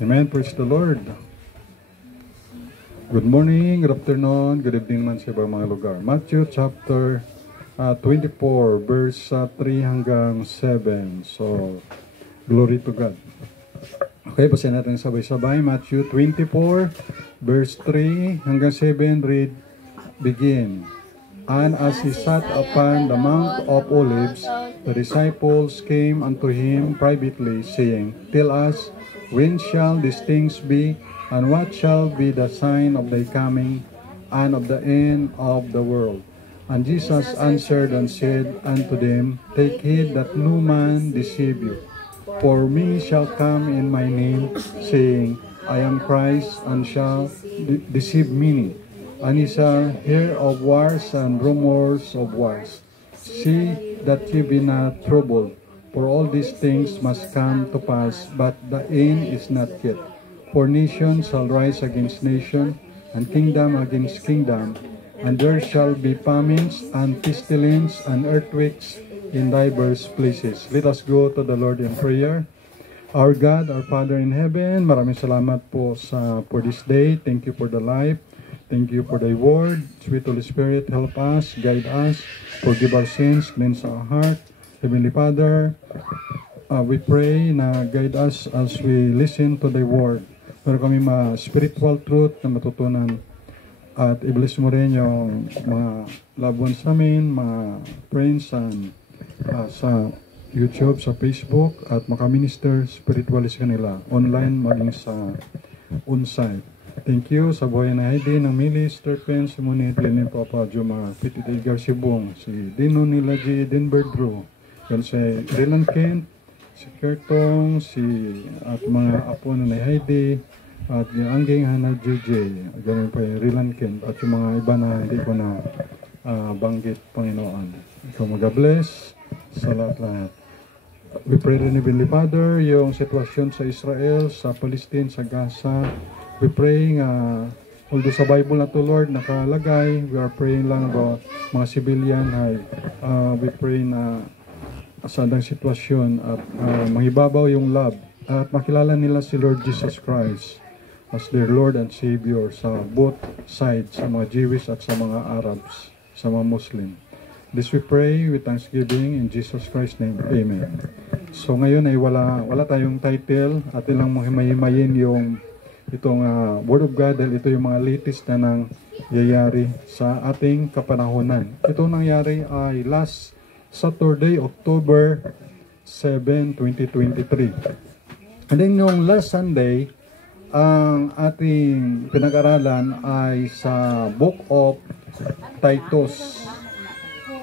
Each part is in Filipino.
Amen. Praise the Lord. Good morning, good afternoon, good evening man sa ibang mga lugar. Matthew chapter 24, verse 3 hanggang 7. So, glory to God. Okay, basahin natin sabay-sabay. Matthew 24, verse 3 hanggang 7, read, begin. And as he sat upon the Mount of Olives, the disciples came unto him privately, saying, Tell us, when shall these things be, and what shall be the sign of thy coming, and of the end of the world? And Jesus answered and said unto them, Take heed that no man deceive you. For many shall come in my name, saying, I am Christ, and shall deceive many. And ye shall hear of wars and rumors of wars. See that ye be not troubled, for all these things must come to pass, but the end is not yet. For nation shall rise against nation, and kingdom against kingdom, and there shall be famines, and pestilence, and earthquakes in diverse places. Let us go to the Lord in prayer. Our God, our Father in heaven, maraming salamat po for this day. Thank you for the life. Thank you for thy word. Sweet Holy Spirit, help us, guide us, forgive our sins, cleanse our heart. Heavenly Father, we pray na guide us as we listen to thy word. Pero kami spiritual truth na matutunan. At i-bless mo rin yung mga loved ones namin, mga friends sa YouTube, sa Facebook, at makaminister spiritually sa kanila, online maging sa on-site. Thank you sa buhay na Heidi ng Minister Pen, si Munit, Lenin Papa, Juma, Petit Edgar Sibong, si Dino Nila G. Denver Drew, yan si Rylan Kent, si Kertong, at mga apo na Heidi, at yung Angging Hana JJ, ganun pa yung Rylan Kent, at yung mga iba na hindi ko na banggit, Panginoon. Ikaw mag-bless sa lahat-lahat. We pray rin, Heavenly Father, yung sitwasyon sa Israel, sa Palestine, sa Gaza. We praying, although sa Bible na to Lord nakalagay, we are praying lang about mga civilian. We pray na sa andang sitwasyon at mangibabaw yung love at makilala nila si Lord Jesus Christ as their Lord and Savior sa both sides, sa mga Jewish at sa mga Arabs, sa mga Muslim. This we pray with thanksgiving in Jesus Christ's name. Amen. So ngayon ay wala tayong title at ilang mahimayin yung itong Word of God dahil ito yung mga latest na nangyayari sa ating kapanahonan. Ito nangyari ay last Saturday, October 7, 2023. And then yung last Sunday, ang ating pinag-aralan ay sa Book of Titus.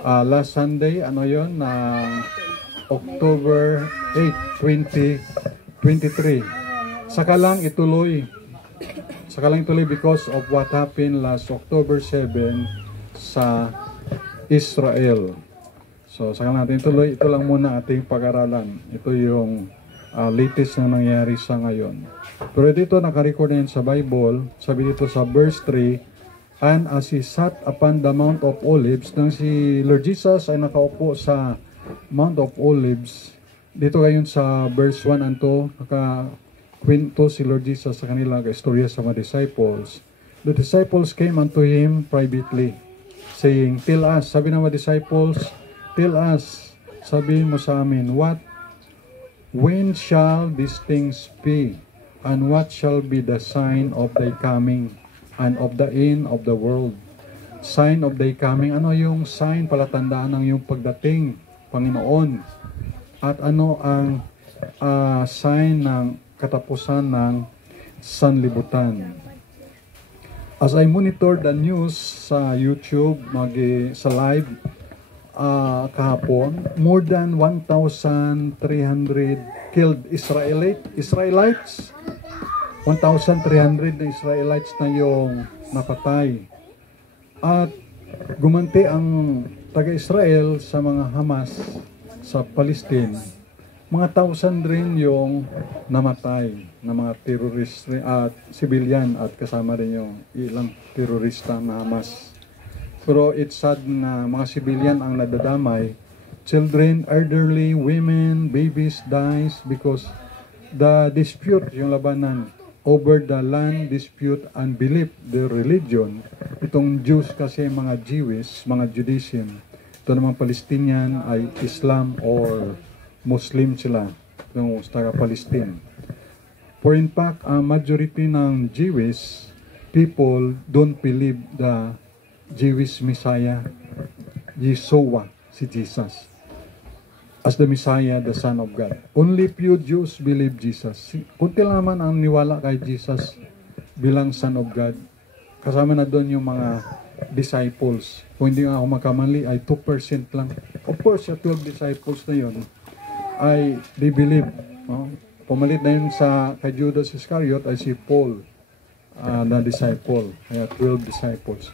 Last Sunday, ano yun? October 8, 2023. Saka lang ituloy because of what happened last October 7 sa Israel. So saka natin ituloy. Ito lang muna ating pag-aralan. Ito yung latest na nangyari sa ngayon. Pero dito nakarecord na yun sa Bible. Sabi dito sa verse 3, And as he sat upon the Mount of Olives, nang si Lord Jesus ay nakaupo sa Mount of Olives, dito ngayon sa verse 1 and 2, kwento si Lord Jesus sa kanila, istorya sa mga disciples. The disciples came unto him privately, saying, Tell us, sabi ng mga disciples, Tell us, sabihin mo sa amin, when shall these things be, and what shall be the sign of thy coming, and of the end of the world? Sign of thy coming, ano yung sign, palatandaan ng yung pagdating, Panginoon? At ano ang sign ng katapusan ng sanlibutan? As I monitor the news sa YouTube, sa live kahapon, more than 1,300 killed Israelites. 1,300 na Israelites na yung napatay. At gumanti ang taga-Israel sa mga Hamas sa Palestine. Mga 1,000 rin yung namatay na mga terrorist at civilian at kasama rin yung ilang terorista na Hamas. Pero it's sad na mga civilian ang nadadamay. Children, elderly, women, babies dies because the dispute, yung labanan, over the land dispute and belief, the religion, itong Jews kasi mga Jewish, mga Judaism, ito naman Palestinian ay Islam or Muslim sila, yung taga-Palestine. For in fact, majority ng Jewish people don't believe the Jewish Messiah, Yeshua, si Jesus, as the Messiah, the Son of God. Only few Jews believe Jesus. Kunti lang naman ang niwala kay Jesus bilang Son of God. Kasama na doon yung mga disciples. Kung hindi nga ako magkamali, ay 2% lang. Of course, yung 12 disciples na yun, ay they believe. No? Pumalit na yun sa kay Judas Iscariot ay si Paul, na disciple. Kaya 12 disciples.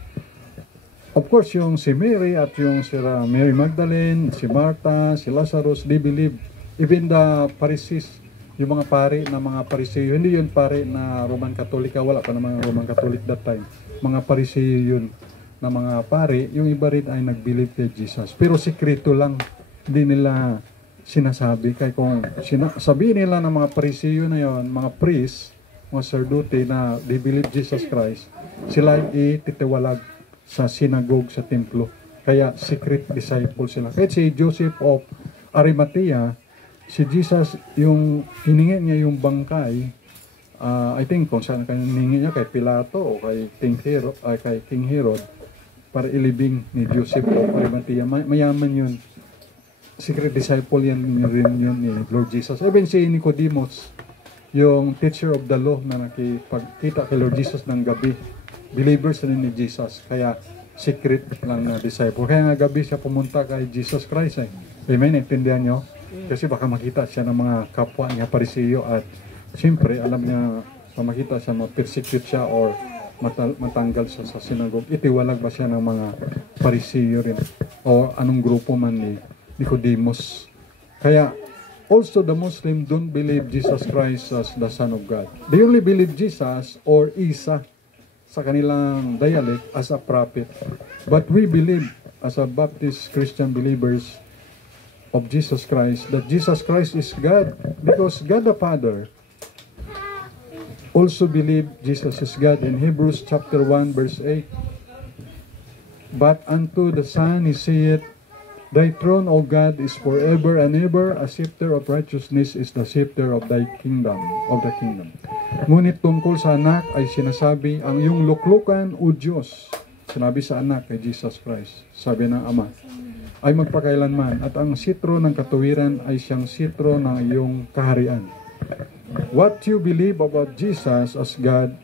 Of course, yung si Mary at yung si Mary Magdalene, si Martha, si Lazarus, they believe. Even the Pharisees, yung mga pari na mga Pariseyo, hindi yun pari na Roman Katolika, wala pa namang Roman Catholic that time. Mga Pariseyo yun na mga pari, yung iba rin ay nag-believe kay Jesus. Pero sikreto lang, hindi nila sinasabi. Kaya kung sabihin nila ng mga Pariseyo na yun, mga priest, mga sacerdote na they believe Jesus Christ, sila ay ititiwalag sa synagogue, sa templo. Kaya secret disciple sila. Kahit si Joseph of Arimathea, si Jesus, yung hiningi niya yung bangkay, I think kung saan hiningi niya, kay Pilato o kay King Herod, para ilibing ni Joseph of Arimathea. Mayaman yun. Secret disciple yan rin yun ni Lord Jesus. Even si Nicodemus, yung teacher of the law na nakipagkita kay Lord Jesus ng gabi, believers rin ni Jesus, kaya secret lang na disciple. Kaya nga gabi siya pumunta kay Jesus Christ. Amen, intindihan nyo? Kasi baka makita siya ng mga kapwa niya Pariseyo at siyempre alam niya makita siya, ma-persecute siya or matanggal siya sa synagogue. Itiwalag ba siya ng mga Pariseyo rin o anong grupo man ni Nicodemus. Kaya also the Muslim don't believe Jesus Christ as the Son of God. They only believe Jesus or Isa sa kanilang dialect as a prophet. But we believe as a Baptist Christian believers of Jesus Christ that Jesus Christ is God, because God the Father also believed Jesus is God in Hebrews chapter 1 verse 8. But unto the Son he saith, Thy throne, O God, is forever and ever. A scepter of righteousness is the scepter of thy kingdom, of the kingdom. Ngunit tungkol sa anak ay sinasabi, ang iyong luklukan, O Diyos, sinabi sa anak kay Jesus Christ, sabi ng Ama, ay magpakailanman, at ang sitro ng katuwiran ay siyang sitro ng iyong kaharian. What you believe about Jesus as God,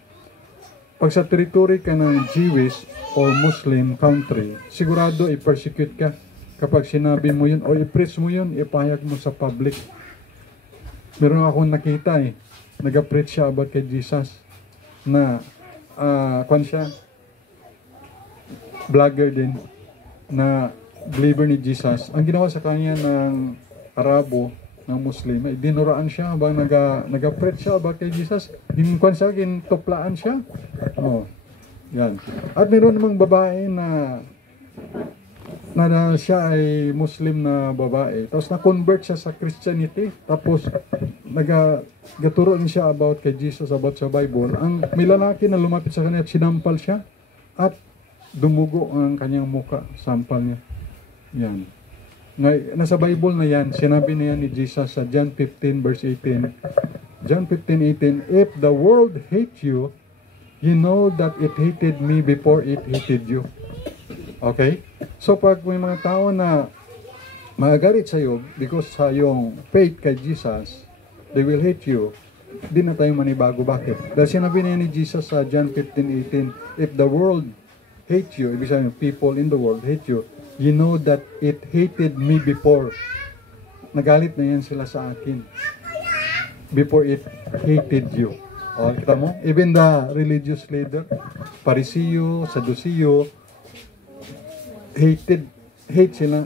pag sa territory ka ng Jewish or Muslim country, sigurado i-persecute ka. Kapag sinabi mo yun o i-preach mo yun, ipahayag mo sa public. Meron akong nakita nag-preach siya about kay Jesus na vlogger din na believer ni Jesus. Ang ginawa sa kanya ng Arabo, ng Muslim, ay dinuraan siya habang nag-preach siya about kay Jesus. Tuplaan siya. Yan. At meron namang babae na siya ay Muslim na babae. Tapos na-convert siya sa Christianity. Tapos nagaturo siya about kay Jesus, about sa Bible. May lalaki na lumapit sa kanya at sinampal siya at dumugo ang kanyang muka. Sampal niya. Yan. Nasa Bible na yan. Sinabi na yan ni Jesus sa John 15 verse 18. John 15:18, If the world hate you, you know that it hated me before it hated you. Okay? So pag may mga tao na magagalit sa iyo because sa iyong faith kay Jesus, they will hate you, di na tayo manibago. Bakit? Dahil sinabi niya ni Jesus sa John 15:18, if the world hate you, ibig sabihin people in the world hate you, you know that it hated me before. Nagalit na yan sila sa akin. Before it hated you. O, kita mo? Even the religious leader, Pariseo, Sadduceo, hate sila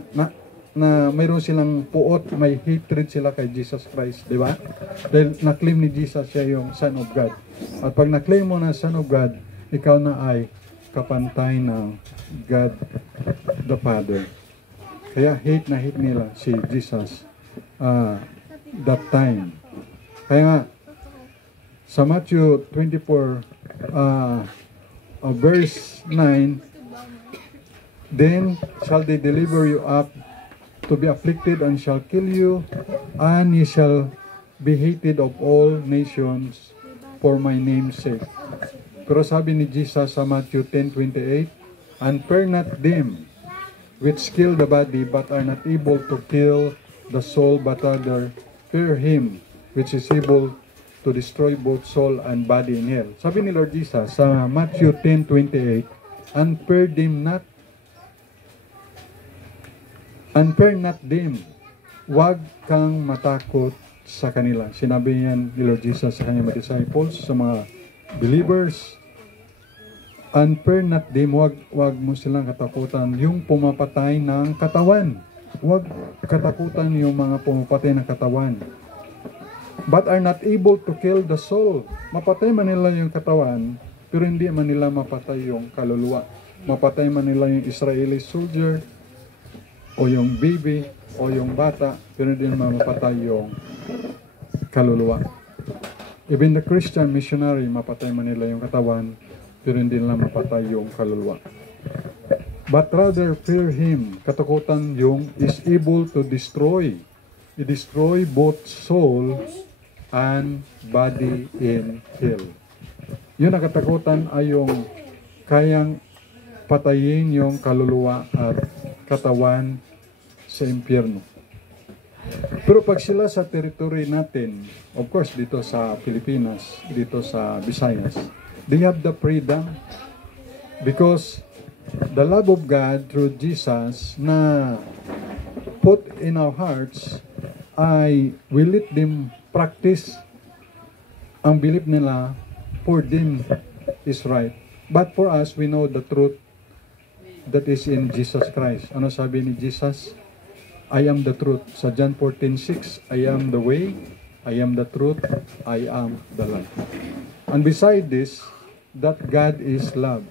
na mayroon silang puot, may hatred sila kay Jesus Christ, di ba? Dahil na-claim ni Jesus siya yung Son of God. At pag na-claim mo na Son of God, ikaw na ay kapantay ng God the Father. Kaya hate na hate nila si Jesus that time. Kaya nga, sa Matthew 24, verse 9, then shall they deliver you up to be afflicted and shall kill you, and ye shall be hated of all nations for my name's sake. Pero sabi ni Jesus sa Matthew 10:28, and fear not them which kill the body, but are not able to kill the soul, but rather fear him which is able to destroy both soul and body in hell. Sabi ni Lord Jesus sa Matthew 10:28, and fear not them. Huwag kang matakot sa kanila. Sinabi niyan ni Lord Jesus sa kanyang mga disciples, sa mga believers. And fear not them. Huwag mo silang katakutan yung pumapatay ng katawan. Huwag katakutan yung mga pumapatay ng katawan. But are not able to kill the soul. Mapatay man nila yung katawan, pero hindi man nila mapatay yung kaluluwa. Mapatay man nila yung Israeli soldier, o yung baby, o yung bata, pero hindi naman mapatay yung kaluluwa. Even the Christian missionary, mapatay man nila yung katawan, pero hindi nila mapatay yung kaluluwa. But rather fear him. Katakutan yung is able to destroy. I-destroy both soul and body in hell. Yun ang katakutan ay yung kayang patayin yung kaluluwa at katawan sa impyerno. Pero pag sila sa territory natin, of course dito sa Pilipinas, dito sa Visayas, they have the freedom because the love of God through Jesus na put in our hearts ay will let them practice ang belief nila for them is right. But for us, we know the truth that is in Jesus Christ. Ano sabi ni Jesus? I am the truth. Sa John 14:6, I am the way, I am the truth, I am the life. And beside this, that God is love.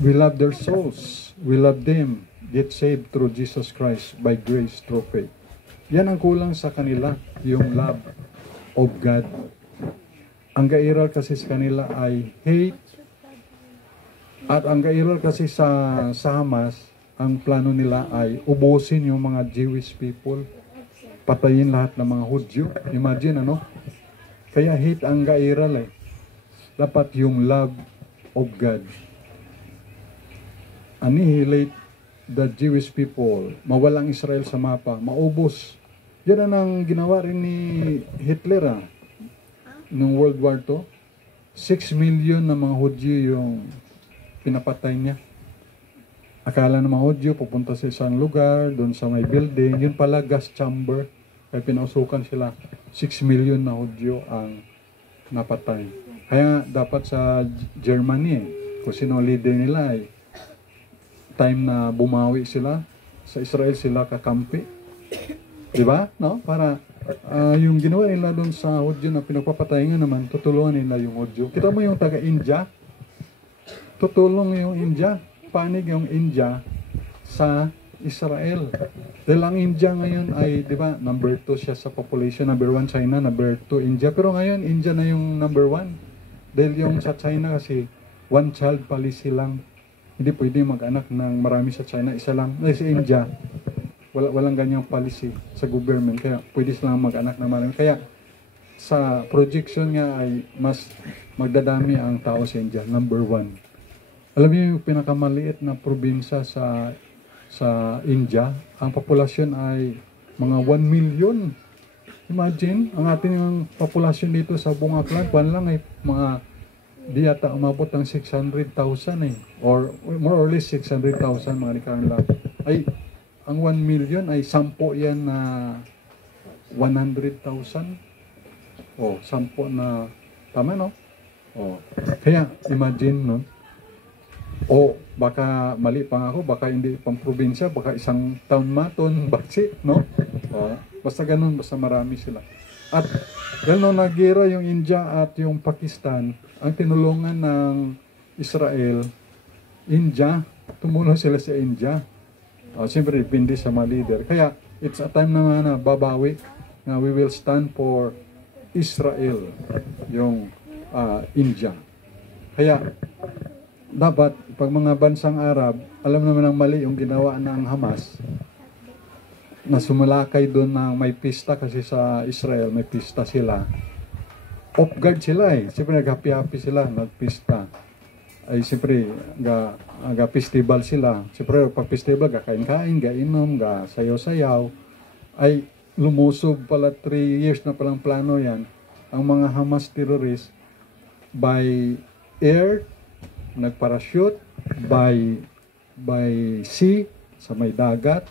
We love their souls. We love them. Get saved through Jesus Christ by grace through faith. Yan ang kulang sa kanila, yung love of God. Ang gairal kasi sa kanila ay hate. At ang gairal kasi sa Hamas, ang plano nila ay ubusin yung mga Jewish people. Patayin lahat ng mga Hudyo. Imagine ano? Kaya hate ang gairal eh. Dapat yung love of God. Annihilate the Jewish people. Mawalang Israel sa mapa. Maubos. Yan ang ginawa rin ni Hitler noong World War II. 6 million na mga Hudyo yung pinapatay niya. Akala ng mga Hudyo pupunta sa isang lugar, doon sa may building. Yun pala gas chamber. Kaya pinausukan sila. 6 million na Hudyo ang napatay. Kaya dapat sa Germany, kung sino leader nila ay time na bumawi sila, sa Israel sila kakampi. Diba? No? Para yung ginawa nila doon sa Hudyo na pinagpapatay nga naman, tutulungan nila yung Hudyo. Kita mo yung taga-India, tutulong yung India, panig yung India sa Israel. Dahil ang India ngayon ay, di ba, number 2 siya sa population, number 1 China, number 2 India. Pero ngayon, India na yung number 1. Dahil yung sa China kasi, one child policy lang. Hindi pwede mag-anak ng marami sa China, isa lang. Sa India, walang ganyang policy sa government, kaya pwede silang mag-anak ng marami. Kaya sa projection nga ay mas magdadami ang tao sa India, number 1. Alam niyo yung pinakamaliit na probinsya sa India, ang populasyon ay mga 1 million. Imagine, ang ating yung populasyon dito sa buong Aklan, lang ay mga di yata umabot ng 600,000 eh. Or more or less 600,000 mga nikarang lang. Ay, ang 1 million ay 10 yan na 100,000. O, 10 na, tama no? O, kaya imagine no? O, baka mali pa ako, baka hindi pang probinsya, baka isang town maton, bakit, no? O, basta ganun, basta marami sila. At dahil nung nagira yung India at yung Pakistan, ang tinulungan ng Israel, India, tumulong sila sa India. Siyempre, depende sa mga leader. Kaya, it's a time na babawi na we will stand for Israel, yung India. Kaya, dapat, pag mga bansang Arab, alam naman ang mali yung ginawa ng Hamas, na sumalakay doon na may pista kasi sa Israel, may pista sila. Off guard sila eh. Siyempre nag-happy-happy sila, nagpista. Ay siyempre, festival sila. Siyempre pag festival, kain-kain, gainom, sayaw-sayaw. Ay lumusob pala 3 years na palang plano yan. Ang mga Hamas terrorists by air, nagparachute, by sea, sa may dagat,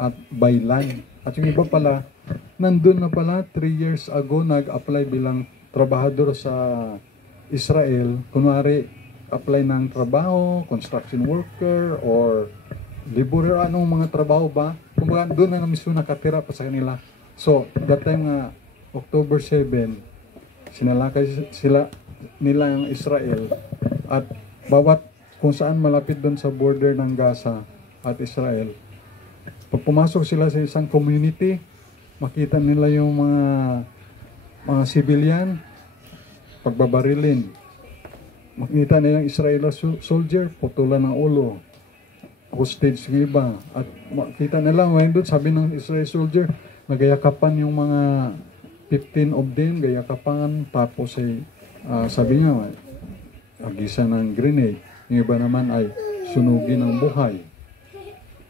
at by land. At yung iba pala, nandun na pala 3 years ago nag-apply bilang trabahador sa Israel. Kunwari, apply ng trabaho, construction worker, or laborer, anong mga trabaho ba? Kumbaga, doon na mismo nakatira pa sa kanila. So, that time nga, October 7, sinalakay nila ang Israel at bawat kung saan malapit doon sa border ng Gaza at Israel. Pag pumasok sila sa isang community, makita nila yung mga civilian, pagbabarilin. Makita nila yung Israeli soldier, putulan ng ulo, hostage ng iba. At makita nila, ngayon doon, sabi ng Israeli soldier, nagayakapan yung mga 15 of them, gayakapan, tapos ay, sabi niya, agisa ng grenade. Yung iba naman ay sunugin ng buhay.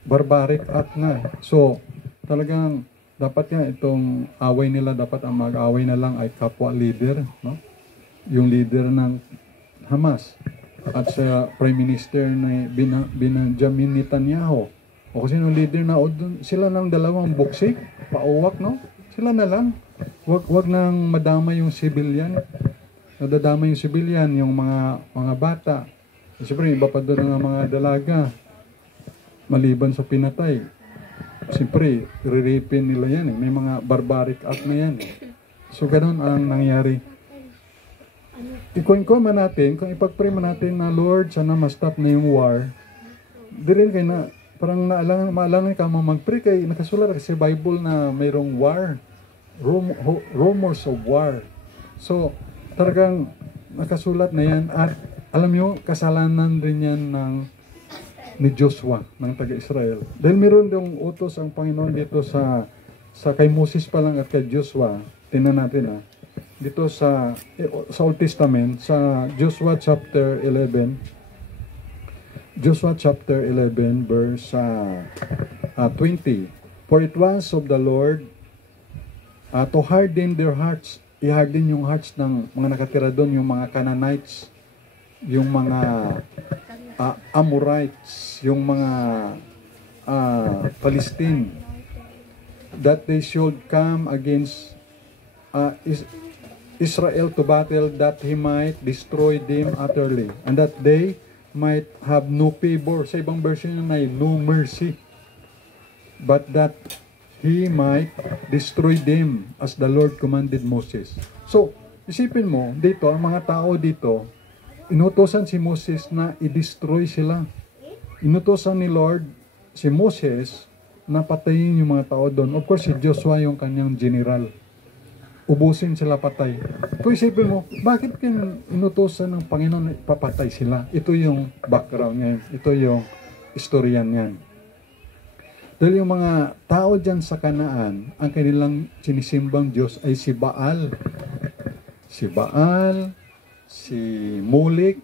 Barbaric act nga. So, talagang dapat nga itong away nila, dapat ang mag-away na lang ay kapwa leader, no? Yung leader ng Hamas at sa Prime Minister na Benjamin Netanyahu. O kasi yung leader na sila ng dalawang buksik, pauwak, no? Sila na lang. Wag nang madama yung civilian. Nadadama yung civilian, yung mga bata. Siyempre, iba pa doon ng mga dalaga. Maliban sa pinatay. Siyempre, riripin nila yan eh. May mga barbaric act na yan eh. So, ganun ang nangyari. I-coin man natin, kung ipag-pray man natin na Lord, sana ma-stop na yung war. Di rin kayo na, parang maalangan ka mag-pray kay nakasulat kasi Bible na mayroong war. Rumors of war. So, talagang nakasulat na yan at alam nyo, kasalanan rin yan ni Joshua, ng taga-Israel. Dahil meron yung utos ang Panginoon dito sa kay Moses pa lang at kay Joshua. Tingnan natin dito sa Old Testament, sa Joshua chapter 11. Joshua chapter 11 verse 20. For it was of the Lord to harden their hearts. I-harden yung hearts ng mga nakatira doon, yung mga Canaanites, yung mga Amorites, yung mga Palestine, that they should come against Israel to battle, that he might destroy them utterly, and that they might have no favor. Sa ibang version yun ay no mercy, but that he might destroy them as the Lord commanded Moses. So, isipin mo, dito, ang mga tao dito, inutosan si Moses na i-destroy sila. Inutosan ni Lord si Moses na patayin yung mga tao doon. Of course, si Joshua yung kanyang general. Ubusin sila patay. Kung isipin mo, bakit inutosan ng Panginoon na papatay sila? Ito yung background niyan. Ito yung istoryan niyan. Dahil yung mga tao dyan sa Kanaan, ang kanilang sinisimbang Diyos ay si Baal. Si Baal, si Molek,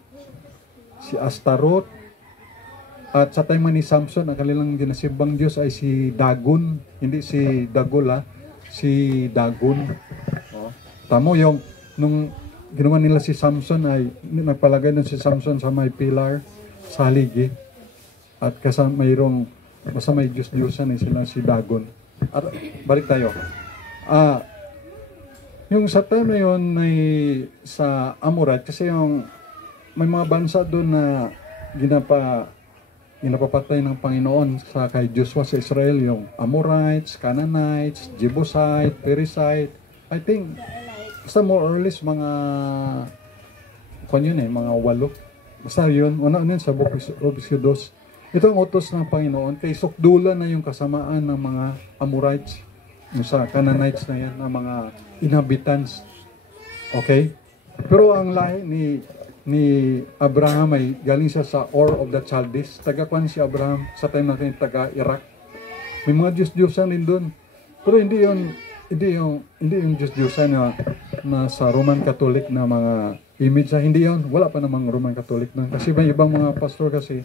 si Astaroth, at sa time ni Samson, ang kanilang ginasimbang Diyos ay si Dagon, hindi si Dagol si Dagon. Tamo yung, nung ginawa nila si Samson ay, nagpalagay nun si Samson sa may pilar, sa haligi, at kasama mayroong, basta may Diyos-Diyosan sila si Dagon. At balik tayo. Yung sa time na yun ay sa Amorite, kasi yung may mga bansa doon na ginapapatay ng Panginoon sa kay Joshua sa Israel, yung Amorites, Canaanites, Jebusite, Perizzite. I think, basta more or less mga mga 8. Basta yun, una yun sa Book of Exodus. Ito ang utos ng Panginoon, kay sukdulan na yung kasamaan ng mga Amorites, sa Canaanites na yan, na mga inhabitants. Okay? Pero ang lahi ni Abraham ay galing siya sa Ur of the Chaldees. Taga-kwan si Abraham sa time natin, taga-Iraq. May mga Diyos-Diyosan din doon. Pero hindi yung Diyos-Diyosan na sa Roman Catholic na mga image. Hindi yun. Wala pa namang Roman Catholic doon. Kasi may ibang mga pastor kasi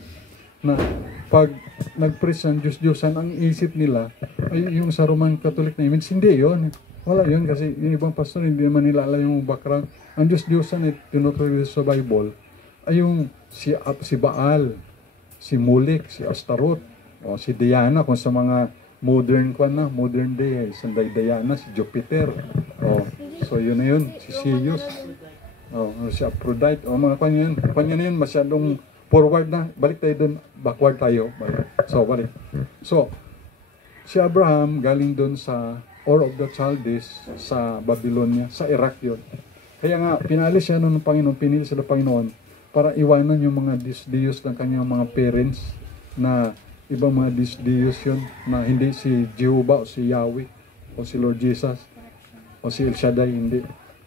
na pag nag-preach ng Diyos-Diyosan, ang isip nila ay yung sa Roman Catholic na image. Hindi yun. Wala yun kasi yung ibang pastor hindi naman nila alam yung background. Ang Diyos-Diyosan ay tinutuloy sa Bible ay yung si Baal, si Molech, si Astaroth, o si Diana kung sa mga modern day, Sunday Diana, si Jupiter. O, so yun na yun, si Zeus, si Aphrodite, o mga kanya na yun, masyadong forward na. Balik tayo dun, backward tayo. Balik. So, si Abraham galing dun sa Ur of the Chaldees sa Babylonia, sa Iraq yun. Kaya nga, pinalis siya ng Panginoon, pinili siya ng Panginoon para iwanan yung mga disdiyos ng kanyang mga parents na ibang mga disdiyos yun, na hindi si Jehovah o si Yahweh o si Lord Jesus o si El Shaddai, hindi,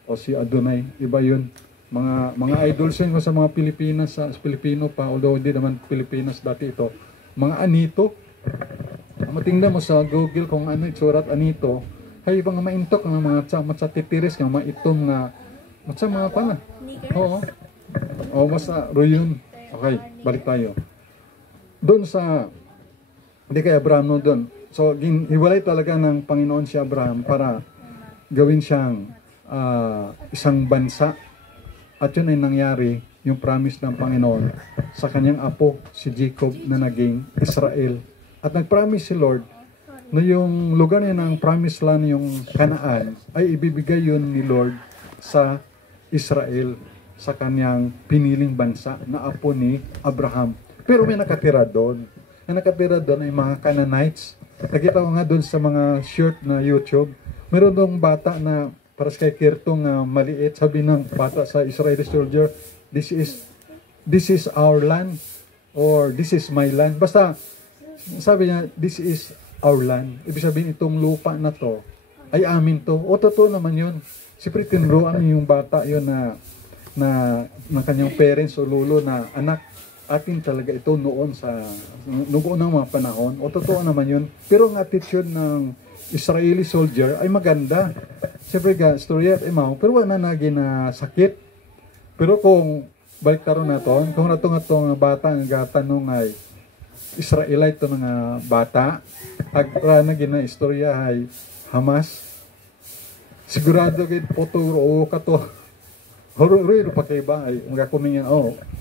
o si Adonai, iba yun. Mga idols yun sa mga Pilipinas, sa Pilipino pa, although hindi naman Pilipinas dati ito, mga anito. Matingnan mo sa Google kung ano isurat anito, ay ibang maintok ng mga matsa titiris, ng mga itom nga matsa mga pana. Oo. O basta royun. Okay, balik tayo. Doon sa hindi kay Abraham no doon. So hiwalay talaga ng Panginoon si Abraham para gawin siyang isang bansa. At yun ay nangyari, yung promise ng Panginoon sa kanyang apo si Jacob na naging Israel. At nag-promise si Lord na yung lugar niya ng promised land, yung Canaan, ay ibibigay yun ni Lord sa Israel, sa kanyang piniling bansa na apo ni Abraham. Pero may nakatira doon. Ang nakatira doon ay mga Canaanites. Nakita ko nga doon sa mga short na YouTube, meron doong bata na para kay Kirtong maliit, sabi ng bata sa Israeli soldier, this is our land, or this is my land. Basta sabi niya, this is our land. Ibig sabihin, itong lupa na to ay amin to. O totoo naman yun. Siyempre tinuruan yung bata yun na kanyang parents o lolo na anak, atin talaga ito noon ng mga panahon. O totoo naman yun. Pero ang attitude ng Israeli soldier ay maganda. Siyempre storya at imaw, pero wala na na sakit. Pero kung balik taro na to, kung natong bata ang gatanong ay Israelite to nga bata, agra na gina istorya ay Hamas. Sigurado kay poturo o kato. Horo pa kay ba ay magakuning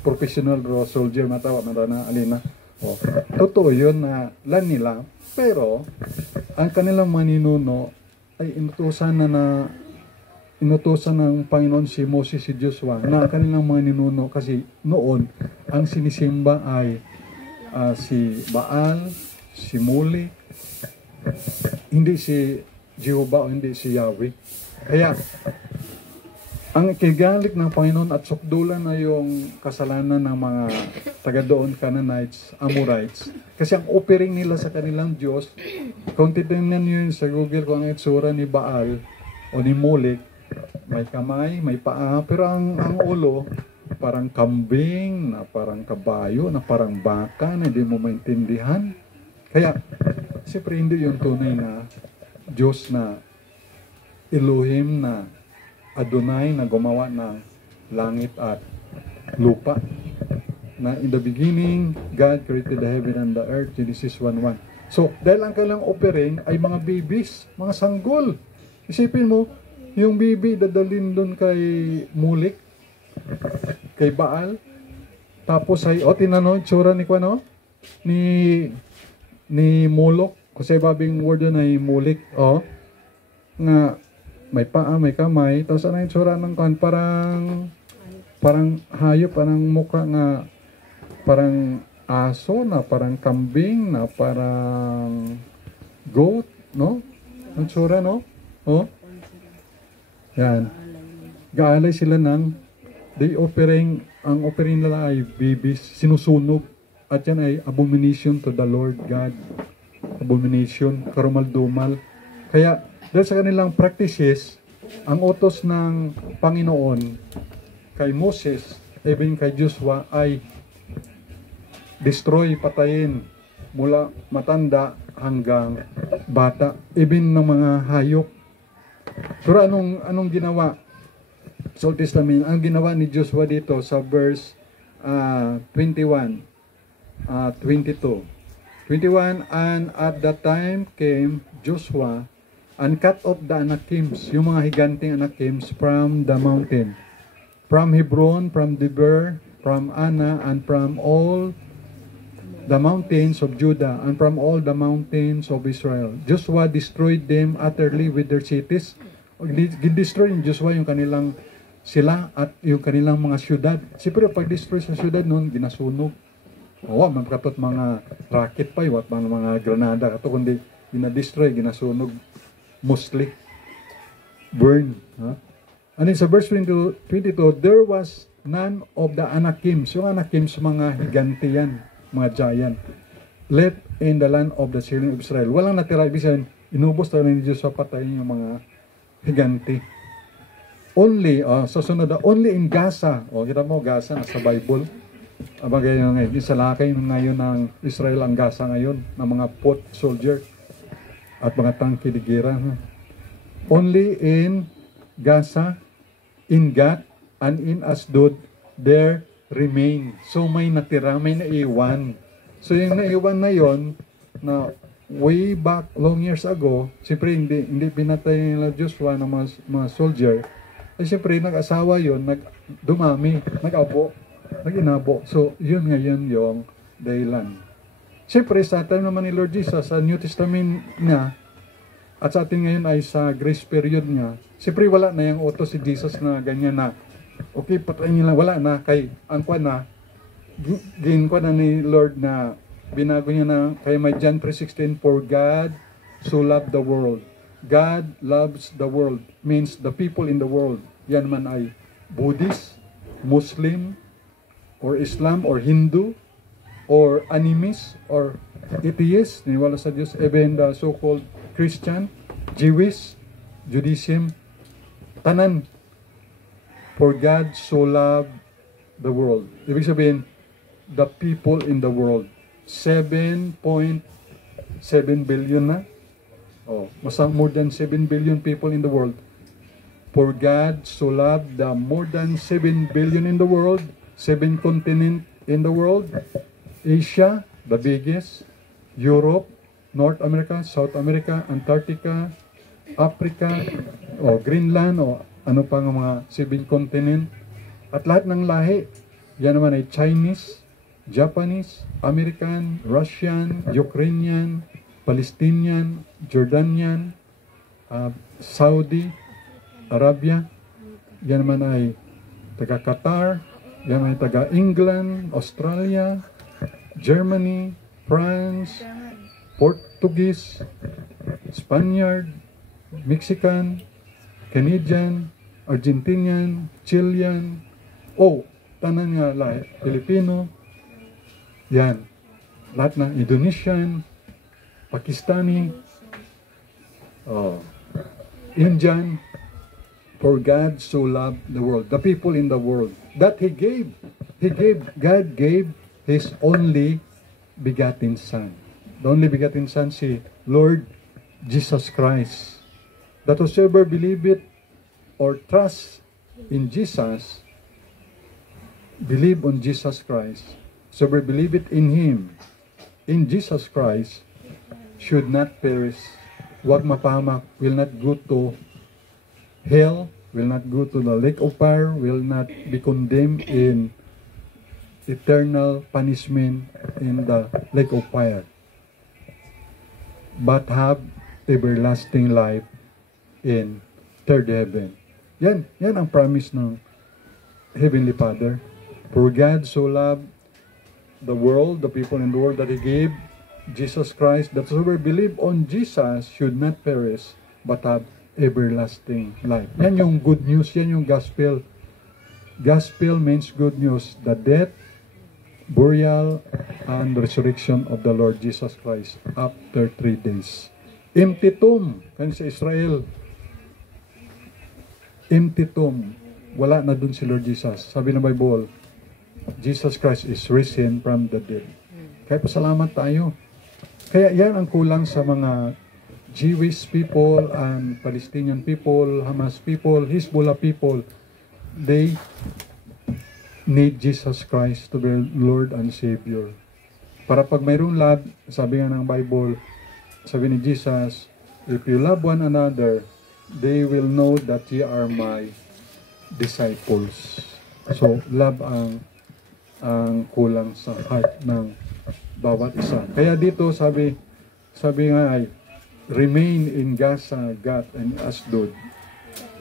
professional soldier matawa na alina. Totoo yun na lan nila, pero ang kanilang maninuno ay inutusan ng Panginoon si Moses, si Joshua, na kanilang maninuno kasi noon ang sinisimba ay si Baal, si Molech, hindi si Jehovah o hindi si Yahweh. Kaya ang ikigalik ng Panginoon at sukdulan na yung kasalanan ng mga taga doon, Canaanites, Amorites. Kasi ang offering nila sa kanilang Diyos, kung titignan nyo yun sa Google kung ang itsura ni Baal o ni Molech, may kamay, may paa, pero ang ulo, parang kambing, na parang kabayo, na parang baka, na hindi mo maintindihan. Kaya, siyempre hindi yung tunay na Diyos na Elohim na Adonai na gumawa ng langit at lupa. Na in the beginning, God created the heaven and the earth, Genesis 1:1. So, dahil ang kailang offering ay mga babies, mga sanggol. Isipin mo, yung baby dadalhin doon kay Molech, kay Baal, tapos ay, tinanong, tsura ni Kwano, ni Molok, kasi babing word doon ay Molech, nga, may paa, may kamay, tapos ano yung tsura ng kan, parang hayop, parang mukha nga, parang aso, na parang kambing, na parang goat, no? Ang tsura, no? Yan. Gaalay sila ng, ang offering nila ay babies, sinusunog, at yan ay abomination to the Lord God. Abomination, karumal-dumal. Kaya, Dahil sa kanilang practices, ang utos ng Panginoon kay Moses, even kay Joshua, ay destroy, patayin, mula matanda hanggang bata, even ng mga hayop. Pero anong ginawa sa Old Testament? Ang ginawa ni Joshua dito sa verse 21, 22. 21, and at that time came Joshua and cut off the Anakims, yung mga higanting Anakims from the mountain, from Hebron, from Debir, from Anna, and from all the mountains of Judah, and from all the mountains of Israel. Joshua destroyed them utterly with their cities. Destroy ni Joshua yung kanilang sila at yung kanilang mga syudad. Siyempre, pag-destroy sa syudad noon, ginasunog. Oo, magkatot mga rocket pa yun, at mga granada. Kato kundi, ginadestroy, ginasunog. Mostly burn. And then sa verse 22, there was none of the Anakims. Yung Anakims, mga higanti yan, mga giant, left in the land of the children of Israel. Walang natira. Ibig sabihin, inubos tayo ni Diyos sa patayin yung mga higanti. Only, sa sunod, only in Gaza. Kita mo, Gaza, sa Bible. Abagay ngayon, isalakay ngayon ng Israel ang Gaza ngayon, ng mga foot soldier at mga tangke de guerra. Only in Gaza, in Gat, and in Asdod, there remain. So may natira, may naiwan. So yung naiwan na yon, na way back long years ago, siyempre hindi pinatay nila Joshua ng mga soldier, ay siyempre nag-asawa yon, dumami, nag-abo, nag-inabo. So yun ngayon yung dahilan. Siyempre, sa time naman ni Lord Jesus, sa New Testament niya, at sa atin ngayon ay sa grace period niya, siyempre wala na yung utos si Jesus na ganyan na, okay, patayin niya lang, wala na, kay ang kwa na, gin kwa na ni Lord na, binago niya na, kay may John 3:16, for God so loved the world. God loves the world, means the people in the world. Yan man ay Buddhist, Muslim, or Islam, or Hindu, or animist, or atheist, niniwala sa Diyos, even the so-called Christian, Jewish, Judaism, tanan. For God so loved the world. Ibig sabihin, the people in the world. 7.7 billion na. More than 7 billion people in the world. For God so loved the more than 7 billion in the world, 7 continent in the world, Asia, the biggest, Europe, North America, South America, Antarctica, Africa, Greenland, ano pa ng mga 7 continent, at lahat ng lahi. Yan naman ay Chinese, Japanese, American, Russian, Ukrainian, Palestinian, Jordanian, Saudi Arabia. Yan naman ay taga Qatar, yan naman ay taga England, Australia, Germany, France, Portuguese, Spaniard, Mexican, Canadian, Argentinian, Chilean, tanan nga lahat, Filipino, yan, lahat na, Indonesian, Pakistani, Indian. For God so loved the world, the people in the world, that God gave His only begotten Son. The only begotten Son, si Lord Jesus Christ. That whosoever believe it or trust in Jesus, believe on Jesus Christ. Whosoever believe it in Him, in Jesus Christ, should not perish. Wag mapahamak, will not go to hell, will not go to the lake of fire, will not be condemned in eternal punishment in the lake of fire, but have everlasting life in third heaven. Yan ang promise ng Heavenly Father. For God so loved the world, the people in the world, that He gave Jesus Christ, that whoever believe on Jesus should not perish, but have everlasting life. Yan yung good news, yan yung gospel. Gospel means good news, the death, burial, and resurrection of the Lord Jesus Christ after 3 days. Empty tomb kan sa Israel. Empty tomb. Wala na dun si Lord Jesus. Sabi ng Bible, Jesus Christ is risen from the dead. Kaya pasalamat tayo. Kaya yan ang kulang sa mga Jewish people and Palestinian people, Hamas people, Hezbollah people. They need Jesus Christ to be Lord and Savior. Para pag mayroong love, sabi nga ng Bible, sabi ni Jesus, if you love one another, they will know that ye are my disciples. So, love ang kulang sa heart ng bawat isa. Kaya dito sabi nga ay, remain in Gaza, Gat, and Asdod.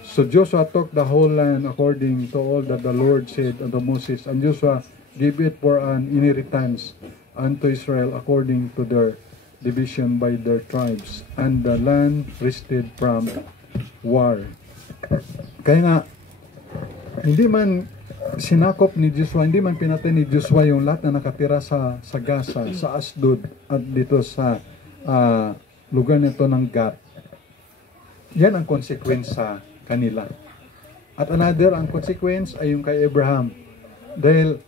So Joshua took the whole land according to all that the Lord said unto Moses, and Joshua gave it for an inheritance unto Israel according to their division by their tribes, and the land rested from war. Kaya nga, hindi man sinakop ni Joshua, hindi man pinatay ni Joshua yung lahat na nakatira sa Gaza, sa Asdod, at dito sa lugar nito ng Gat. Yan ang consequence sa kanila. At another, ang consequence ay yung kay Abraham. Dahil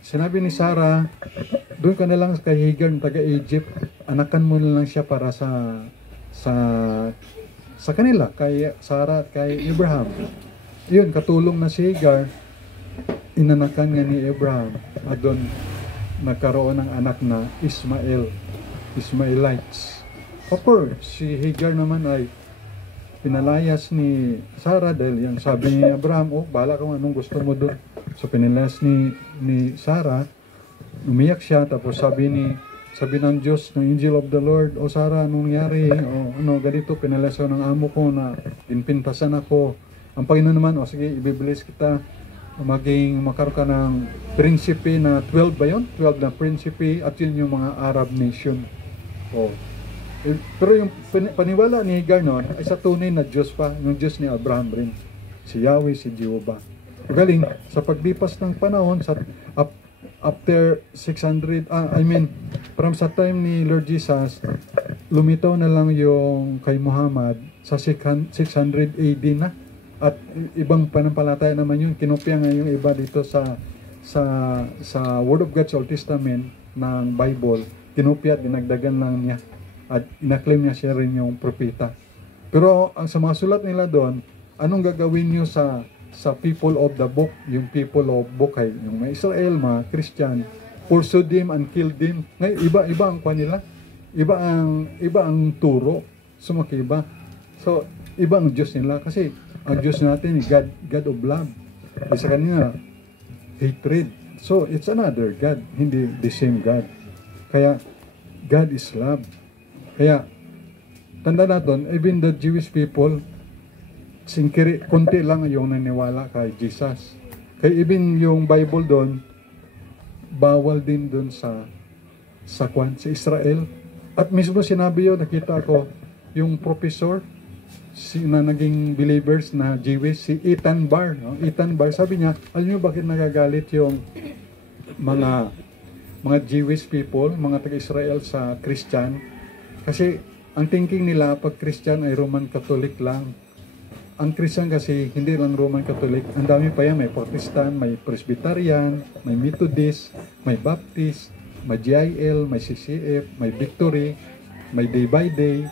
sinabi ni Sarah, doon ka na lang kay Hagar ng taga-Egypt, anakan mo na lang siya para sa kanila, kay Sarah at kay Abraham. Yun, katulong na si Hagar, inanakan nga ni Abraham, at doon nagkaroon ng anak na Ismaelites. Of course, si Hagar naman ay pinalayas ni Sarah dahil yung sabi ni Abraham, bahala ka anong gusto mo doon. So pinalayas ni Sarah, umiyak siya, tapos sabi ng Diyos, ng Angel of the Lord, Sarah, anong nangyari? Ganito, pinalayas ako ng amo ko na pinpintasan ako. Ang Panginoon naman, sige, ibibless kita, makaroon ka ng prinsipe na 12 ba yun? 12 na prinsipe, at yun yung mga Arab nation. Pero yung paniwala ni Hagar noon ay sa tunay na Diyos pa, yung Diyos ni Abraham rin, si Yahweh, si Jehovah. Galing, sa paglipas ng panahon, after 600, from sa time ni Lord Jesus, lumitaw na lang yung kay Muhammad sa 600 AD na. At ibang panampalataya naman yun, kinopya nga yung iba dito sa Word of God sa Old Testament ng Bible, kinopya at dinagdagan lang niya. At inaklaim niya siya rin yung propeta. Pero sa mga sulat nila doon, anong gagawin niyo sa people of the book? Yung people of book ay yung mga Israel, mga Christian, pursue them and kill them. Ngayon, iba ang kanila. Iba ang turo. Sumakiba. So, iba ang Diyos nila. Kasi ang Diyos natin is God of love. Sa kanila, hatred. So, it's another God. Hindi the same God. Kaya, God is love. Kaya, tanda natin, even the Jewish people, konti lang yung naniwala kay Jesus. Kaya even yung Bible doon, bawal din doon sa Israel. At mismo sinabi yun, nakita ko, yung professor, na naging believers na Jewish, si Ethan Barr. Ethan Barr, sabi niya, alam niyo bakit nagagalit yung mga Jewish people, mga taga-Israel sa Christian? Kasi ang thinking nila pag Christian ay Roman Catholic lang. Ang Christian kasi hindi lang Roman Catholic, ang dami pa yan, may Protestant, may Presbyterian, may Methodist, may Baptist, may GIL, may CCF, may Victory, may Day by Day.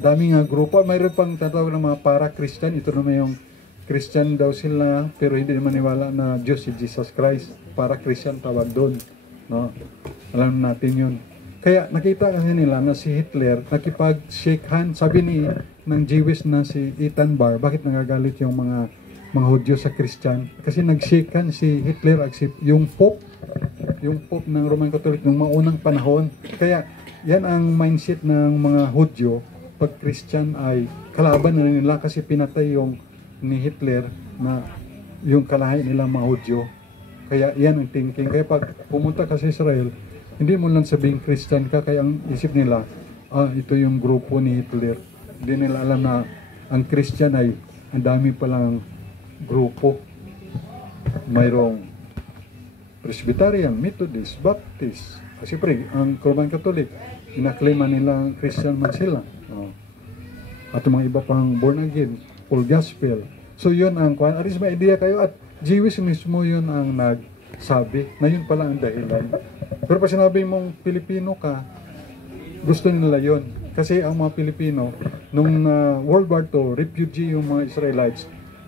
Dami nga grupo, mayroon pang tatawag ng mga para-Christian. Ito naman yung Christian daw sila, pero hindi naman niwala na Diyos si Jesus Christ. Para-Christian tawag doon. No? Alam natin yun. Kaya nakita kasi nila na si Hitler nakipag-shake hand, sabi ng Jewish na si Ethan Barr, bakit nagagalit yung mga Hudyo sa Christian? Kasi nag-shake hand si Hitler at yung Pope ng Roman Catholic ng mga unang panahon. Kaya yan ang mindset ng mga Hudyo pag Christian ay kalaban na nila kasi pinatay yung ni Hitler na yung kalahi nilang mga Hudyo. Kaya yan ang thinking. Kaya pag pumunta ka sa Israel, hindi mo lang sabing Christian ka, kaya ang isip nila, ito yung grupo ni Hitler. Hindi nila alam na ang Christian ay ang dami palang grupo. Mayroong Presbyterian, Methodist, Baptist. Siyempre, ang Roman Catholic, inaklima nila Christian man sila. at yung mga iba pang born again, full gospel. So yun ang at least may idea kayo, at Jewish mismo yun ang nagsabi na yun pala ang dahilan. Pero pag sinabi mong Pilipino ka, gusto nila yun. Kasi ang mga Pilipino, nung World War II, refugee yung mga Israelites.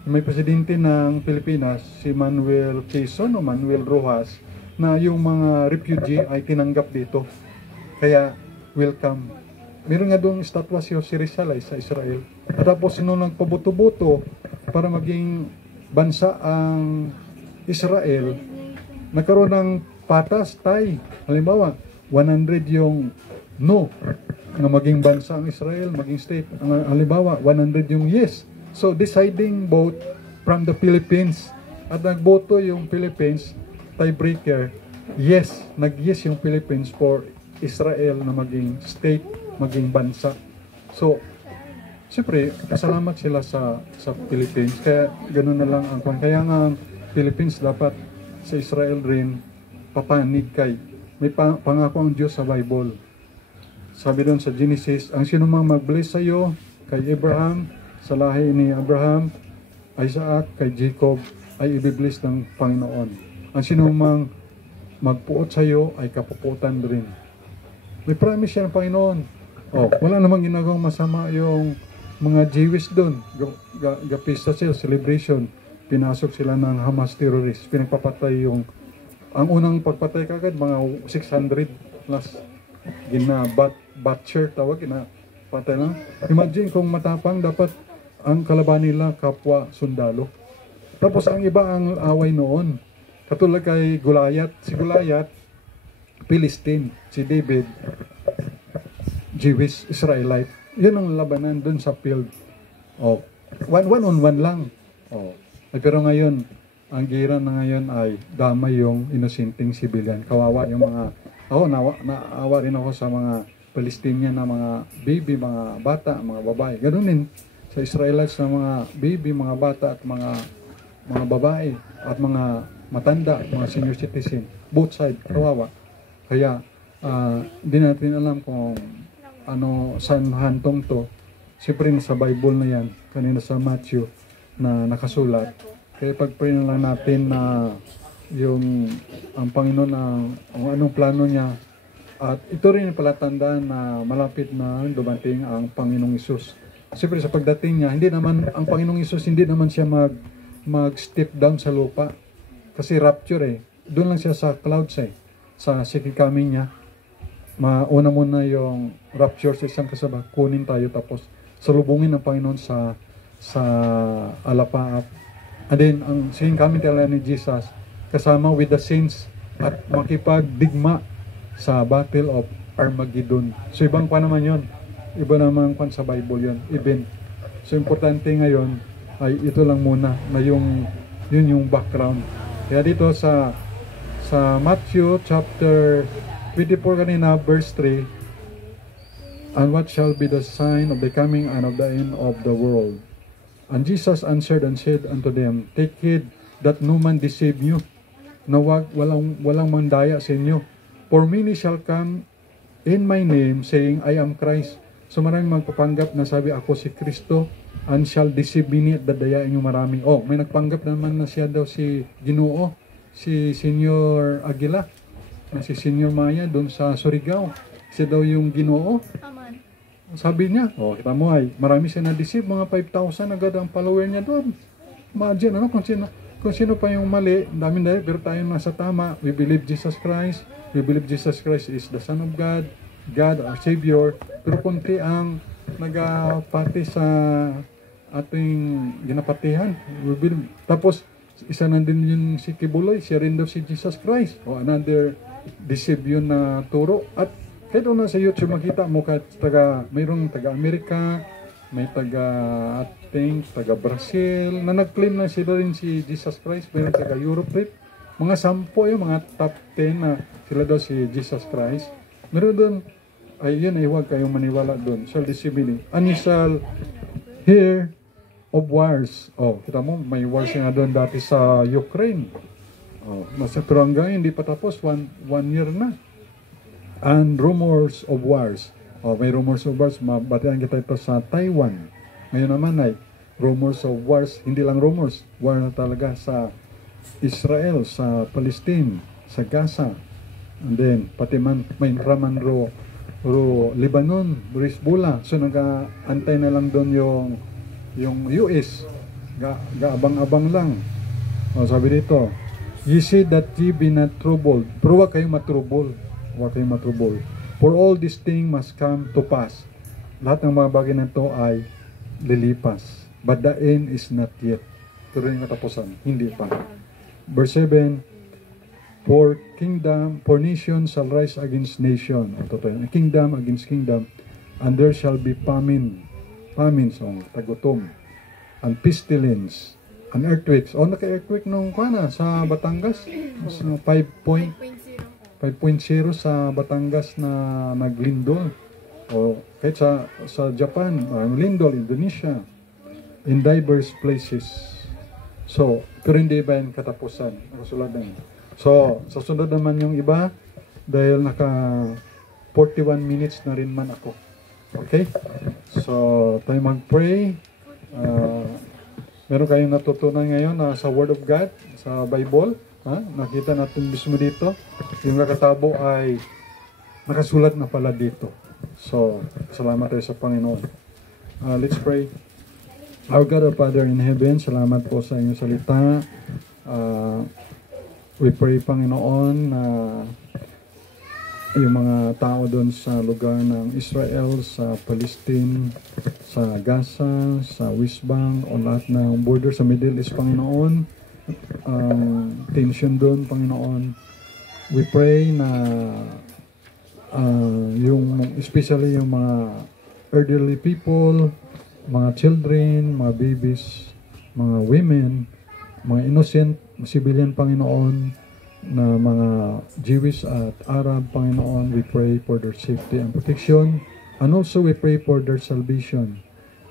May presidente ng Pilipinas, si Manuel Quezon o Manuel Rojas, na yung mga refugee ay tinanggap dito. Kaya, welcome. Meron nga doon estatwa si Jose Rizal sa Israel. At tapos, nung nagpabuto-buto para maging bansa ang Israel, nagkaroon ng patas, tay. Halimbawa, 100 yung no na maging bansa ang Israel, maging state. Halimbawa, 100 yung yes. So, deciding vote from the Philippines. At nagboto yung Philippines, tiebreaker, yes. Nag-yes yung Philippines for Israel na maging state, maging bansa. So, siyempre, kasalamat sila sa Philippines. Kaya, ganoon na lang ang kaya nga ang Philippines dapat sa Israel rin papanig kay. May pangako ang Diyos sa Bible. Sabi doon sa Genesis, ang sinumang mag-bless sa iyo, kay Abraham, sa lahi ni Abraham, Isaac, kay Jacob, ay ibibless ng Panginoon. Ang sinumang magpuot sa iyo, ay kapuputan rin. May promise siya ng Panginoon. Wala namang ginagawang masama yung mga Jewish doon. Gapista sila, celebration. Pinasok sila ng Hamas terrorists. Pinagpapatay yung, ang unang pagpatay kagad, mga 600 plus. Butcher, tawag, patay lang. Imagine kung matapang, dapat ang kalaban nila kapwa sundalo. Tapos ang iba ang away noon. Katulad kay Goliath, si Goliath, Philistine, si David, Jewish, Israelite. Yun ang labanan dun sa field. One on one lang. Pero ngayon, ang gira na ngayon ay damay yung inosenteng civilian. Kawawa yung mga, naawa rin ako sa mga Palestinian na mga baby, mga bata, mga babae. Ganun din sa Israelites na mga baby, mga bata at mga babae at mga matanda, mga senior citizen. Both side, kawawa. Kaya, hindi natin alam kung saan hantong to. Siyempre sa Bible na yan, kanina sa Matthew na nakasulat. Kaya pag-pray na lang natin na ang Panginoon ang anong plano niya. At ito rin palatandaan na malapit na dumating ang Panginoong Hesus. Siyempre sa pagdating niya, hindi naman ang Panginoong Hesus hindi naman siya mag-step down sa lupa. Kasi rapture doon lang siya sa clouds sa second coming niya. Mauna muna yung rapture sa isang kasaba, kunin tayo tapos salubungin ng Panginoon sa alapaap. And then ang second coming talaga ni Jesus kasama with the saints at makipagdigma sa Battle of Armageddon. So ibang pa naman yun. Iba naman pa sa Bible yun. Event. So importante ngayon ay ito lang muna na yun yung background. Kaya dito sa Matthew chapter 24 kanina verse 3, and what shall be the sign of the coming and of the end of the world? And Jesus answered and said unto them, take heed that no man deceive you, na walang mandaya sa inyo. For many shall come in my name, saying, I am Christ. So maraming magpapanggap na sabi, ako si Kristo, and shall deceive many at dadayain yung marami. May nagpanggap naman na siya daw si Ginoo, si Senior Aguila, na si Senior Maya doon sa Surigao. Siya daw yung Ginoo. Amen. Sabi niya, kita mo marami siya na-deceive, mga 5,000 agad ang follower niya doon. Imagine, kung sino pa yung mali, dami dahil, pero tayo nasa tama. We believe Jesus Christ. We believe Jesus Christ is the Son of God, God our Savior. Pero kunti ang nagapati sa ating ginapatihan. We believe. Tapos, isa na din yun si Kibuloy, siya rin daw si Jesus Christ. Another deceive yun na turo. At kahit na sa YouTube makita mo, kahit mayroong taga-Amerika, may taga-Brazil, na nag-claim na sila rin si Jesus Christ, mayroong taga-Europe rin. Mga 10 yung mga top 10 na sila daw si Jesus Christ. Meron doon, huwag kayong maniwala doon. Shall deceive me. And you shall hear of wars. Kita mo, may wars nga doon dati sa Ukraine. Pero hanggang hindi pa tapos, one year na. And rumors of wars. May rumors of wars, mabatihan kita ito sa Taiwan. Ngayon naman ay rumors of wars, hindi lang rumors, war na talaga sa Israel, sa Palestine, sa Gaza, and then pati man may raman Lebanon, Hezbollah. So nag-aantay na lang doon yung US, gaabang-abang lang. O, sabi dito, ye see that ye be not troubled, pero huwag kayong matrubol, for all these things must come to pass. Lahat ng mga bagay na ito ay lilipas, but the end is not yet. Pero yung katapusan, hindi pa. Verse 7, for nation shall rise against nation. Kingdom against kingdom, and there shall be famines, tagutom, and pestilence, and earthquakes. Naka-earthquake nung sa Batangas. 5.0 sa Batangas na naglindol. Kahit sa Japan, lindol, Indonesia, in diverse places. So, pero hindi ba yung katapusan? Nakasulat na yun. So, sa sunod naman yung iba, dahil naka 41 minutes na rin man ako. Okay? So, tayo mag-pray. Meron kayong natutunan ngayon sa Word of God, sa Bible. Nakita natin mismo dito. Yung nakatabo ay nakasulat na pala dito. So, salamat tayo sa Panginoon. Let's pray. Our God, our Father in heaven, salamat po sa inyong salita. We pray, Panginoon, na yung mga tao doon sa lugar ng Israel, sa Palestine, sa Gaza, sa West Bank, o lahat ng border sa Middle East, Panginoon, tension doon, Panginoon. We pray na especially yung mga elderly people, mga children, mga babies, mga women, mga innocent civilian, Panginoon, na mga Jewish at Arab, Panginoon, we pray for their safety and protection, and also we pray for their salvation,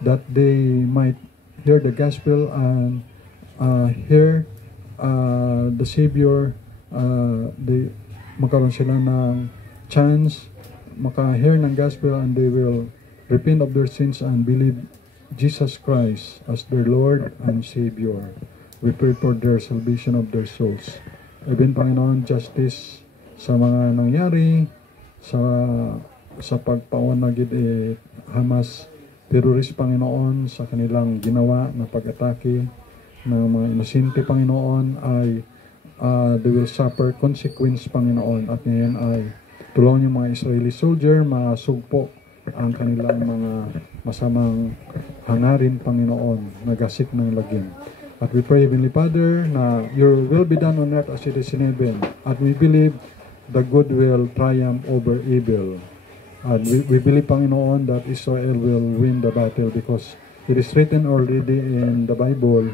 that they might hear the gospel and hear the Savior, magkaroon sila ng chance, maka-hear ng gospel, and they will repent of their sins and believe Jesus Christ as their Lord and Savior. We pray for their salvation of their souls. Even, Panginoon, justice sa mga nangyari, sa pagpaunagid Hamas terrorist, Panginoon, sa kanilang ginawa na pag-atake ng mga inosente, Panginoon, ay they will suffer consequence, Panginoon. At ngayon ay tulungan yung mga Israeli soldier, masugpo ang kanilang mga masamang hangarin, Panginoon, nagasik ng lagyan. At we pray, Heavenly Father, na your will be done on earth as it is in heaven. At we believe the good will triumph over evil. And we believe, Panginoon, that Israel will win the battle, because it is written already in the Bible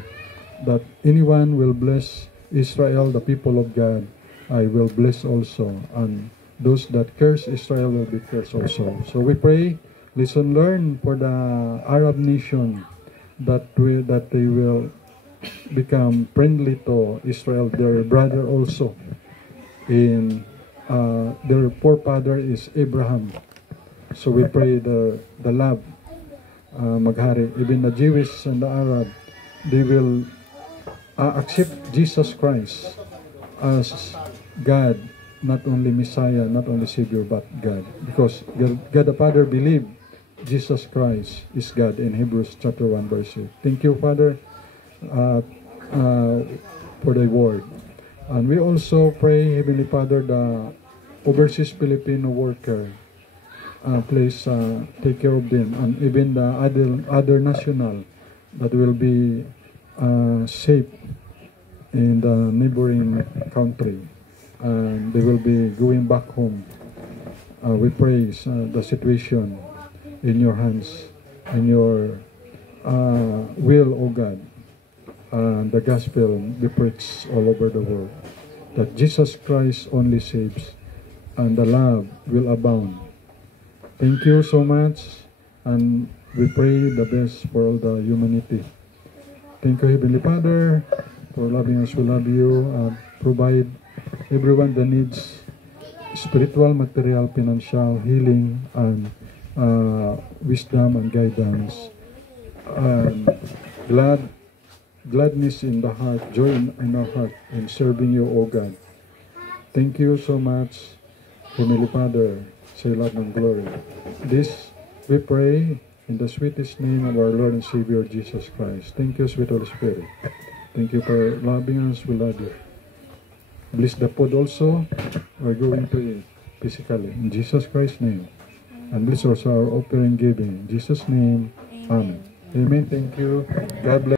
that anyone will bless Israel, the people of God, I will bless also. And those that curse Israel will be cursed also. So we pray, listen, learn for the Arab nation, that they will become friendly to Israel, their brother also. Their forefather is Abraham. So we pray the love maghari. Even the Jewish and the Arab, they will accept Jesus Christ as God, not only Messiah, not only Savior, but God. Because God the Father believed Jesus Christ is God in Hebrews chapter 1 verse 8. Thank you, Father, for thy word. And we also pray, Heavenly Father, the overseas Filipino worker, please take care of them, and even the other national that will be safe in the neighboring country, and they will be going back home. We praise the situation in your hands, in your will, O God. The gospel be preached all over the world, that Jesus Christ only saves, and the love will abound. Thank you so much, and we pray the best for all the humanity. Thank you, Heavenly Father, for loving us. We love you. Provide everyone the needs, spiritual, material, financial, healing, and wisdom and guidance um, gladness in the heart, joy in our heart in serving you, O God. Thank you so much, Heavenly Father, sa iyo lahat ng glory. This we pray in the sweetest name of our Lord and Savior Jesus Christ. Thank you, sweet Holy Spirit. Thank you for loving us. We love you. Bless the food also we're going to eat physically. In Jesus Christ's name. And bless also our offering giving. In Jesus' name. Amen. Amen. Thank you. God bless.